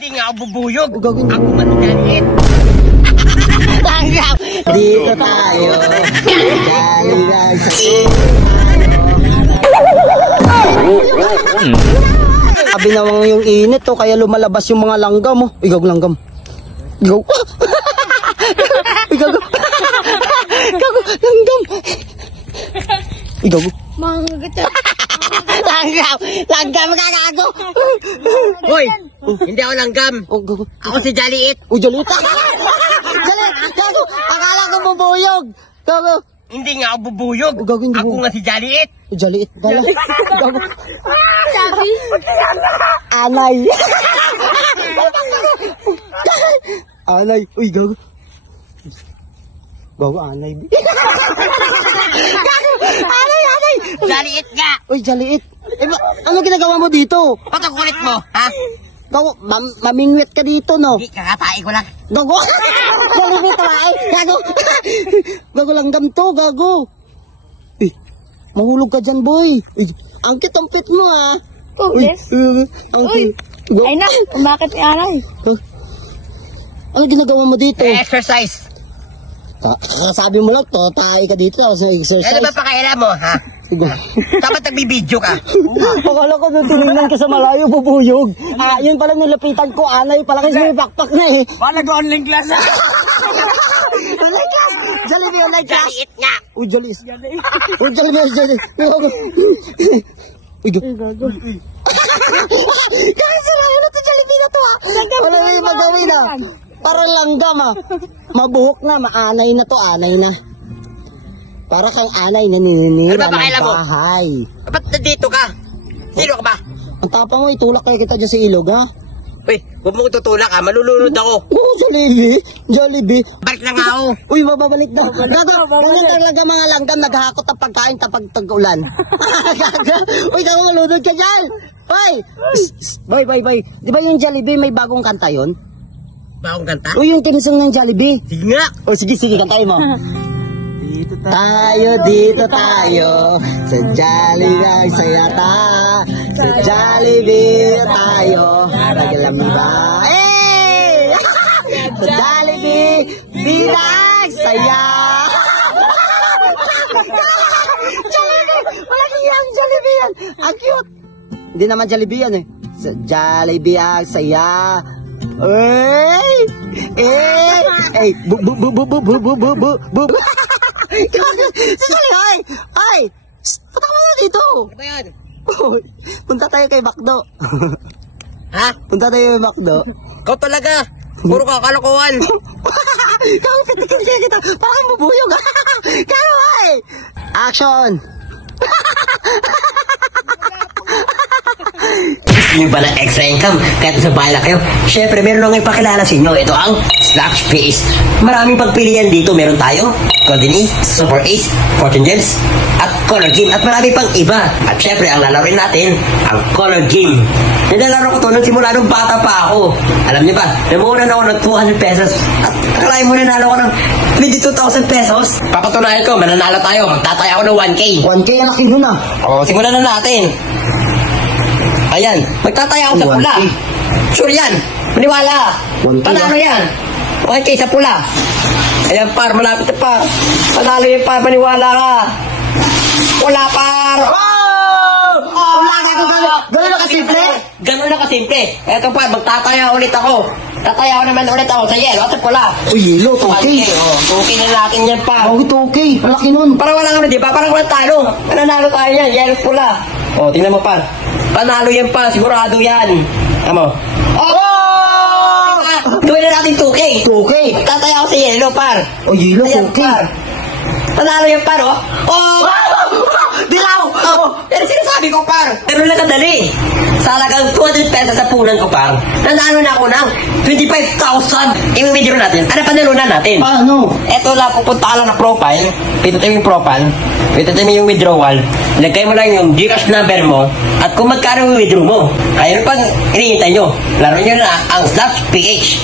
Hindi nga ako bubuyog. Ako matigalit. Dito tayo. Sabi naman yung init to, kaya lumalabas yung mga langgam mo. Igaw langgam. Igaw. Igaw. Gago, langgam. Igaw. Langgam kagago. Hoy, hindi ako langgam. Ako si Jaliit. Jaliit. Jaliit, gago. Akala ko bubuyog. Gago. Hindi nga ako bubuyog. Ako nga si Jaliit. Jaliit pala. Gago. Anay. Anay. Uy, gago. Gago, anay. Anay. Jaliit nga. Uy, Jaliit. Ano ginagawa mo dito? Ba't ang kulit mo, ha? Gago, mamingwit ka dito, no? Hindi, kakatae ko lang. Gago. Jaliit tayo. Gago. Gago langgam to, gago. Eh, mahulog ka dyan, boy. Ang kit mo, ha? Yes. Uy. Ay na, bakit ni Aray? Ano ginagawa mo dito? Exercise. Sabi mo lang, tayo ka dito sa exercise. Ano ba pakailan mo, ha? Dapat nagbibideo ka. Akala ko nung tinignan ka sa malayo, bubuyog. Yun pala nilapitan ko, anay pala kasi may pakpak na eh. Wala nag-online class na. Online class! Jollibee online class! Jaliit nga. Uy, Jollibee. Uy, Jollibee. Uy, gago. Kaya sila, ano to Jollibee na to, ha? Wala na yung magawin, ha? Para langgam, ha? Mabuhok na, maanay na to, anay na. Para kang anay na nininira ng bahay. Ba't nandito ka? Sino ka ba? Ang tapang mo, itulak kayo kita dyan sa ilog, ha? Uy, huwag mong tutulak, ha? Malulunod ako. Oo, Jollibee. Balik na nga ako. Uy, mababalik na. Gago, ganun talaga mga langgam, naghahakot ang pagkain tapag tag-ulan. Uy, gago, malunod ka dyan. Hoy! Boy. Di ba yung Jollibee may bagong kanta yun? Bagong kanta? Uy, yung tinisong ng Jollibee. Sige nga. O, sige, kantayin mo. Dito tayo, sa Jollibee, saya ta, sa Jollibee tayo, nagalam ba? Hey! Sa Jollibee, bilang saya! Jollibee! Walang iyang Jollibee yan! Ang cute! Hindi naman Jollibee yan eh. Sa Jollibee ang saya. Hey! Bu. Sali, ay! Punta ka muna dito! Ano ba yan? Punta tayo kay Macdo. Ha? Punta tayo kay Macdo. Ikaw talaga. Puro kakalokohan. Kang pitikil kita. Parang bubuyog. Kano, ay! Action! Gusto nyo ba ng extra income kahit sa bahay na kayo? Siyempre, meron lang ipakilala sa inyo. Ito ang Slash Face. Maraming pagpilian dito. Meron tayo Golden Ace, Super Ace, Fortune Gems, at Color Game. At marami pang iba. At siyempre, ang lalaroin natin, ang Color Game. Nilalaro ko to nung simula nung bata pa ako. Alam niyo ba, namunan ako ng 200 pesos. At akalain mo nanalo ko ng 22,000 pesos. Papatunayan ko, mananalo tayo. Magtataya ako ng 1K. 1K ang laki nun ah. O, simulan na natin. Ayan, magtataya ako sa pula. Sure yan. Maniwala. Panalo yan. Okay, sa pula. Ayan, par, malapit na pa. Panalo yan, par, maniwala ka. Wala, par. Wala ka kung gano'n na kasimple? Ganun na kasimple. Eto, par, magtataya ulit ako. Tataya ako naman ulit ako sa yelo at sa pula. Uy, yelo, 2K. Okay na natin yan, par. Oh, 2K. Ang laki nun. Parang wala kami, di ba? Parang wala talo. Nanalo tayo yan, yelo pula. O, tingnan mo, par. Panalo yan pa, sigurado yan. Tama. Oh! Gawin na natin 2K. 2K. Tataya ako sa yelo, par. O, yelo, 2K. Panalo yan, par, oh. Oh! Dilaw! Oh! Pero sinasabi ko, par. Pero lang kadali. Sa halagang 200 pesos sa punan ko, par. Nanalo na ako ng 25,000. I-withdraw natin. Ano panalunan natin? Ano? Eto lang, pupunta ka lang na profile. Pindutin mo yung profile. Pindutin mo yung withdrawal. Lagay mo lang yung Gcash number mo. At kung magkano yung withdraw mo. Ayun pang hinihintay nyo. Laro nyo na ang Slash PH.